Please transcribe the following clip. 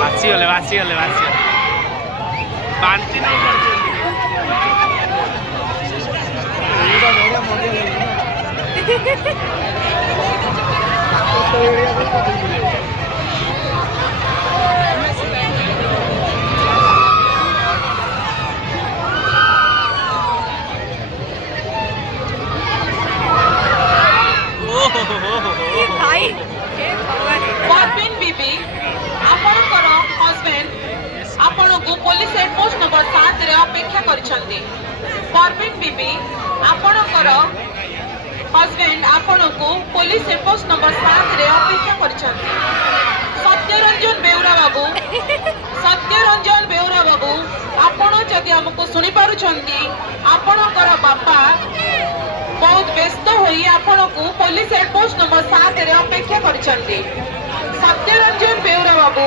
ଭାସିଗଲେ ଭାସିଗଲେ ଭାସିଗଲେ ବାନ୍ତି ନ परवीन बीबी आपणकर हस्बैंड आपण को पुलिस हेड पोस्ट नंबर 7 रे अपेक्षा करिसंती। परवीन बीबी आपणकर हस्बैंड आपण को पुलिस हेड पोस्ट नंबर 7 रे अपेक्षा करिसंती। सत्यरंजन बेउरा बाबू आपण जदि हमको सुनी पारुछंती आपणकर बापा बहुत व्यस्त होई आपण को पुलिस हेड पोस्ट नंबर 7 रे अपेक्षा करिसंती। सत्यरंजन बेउरा बाबू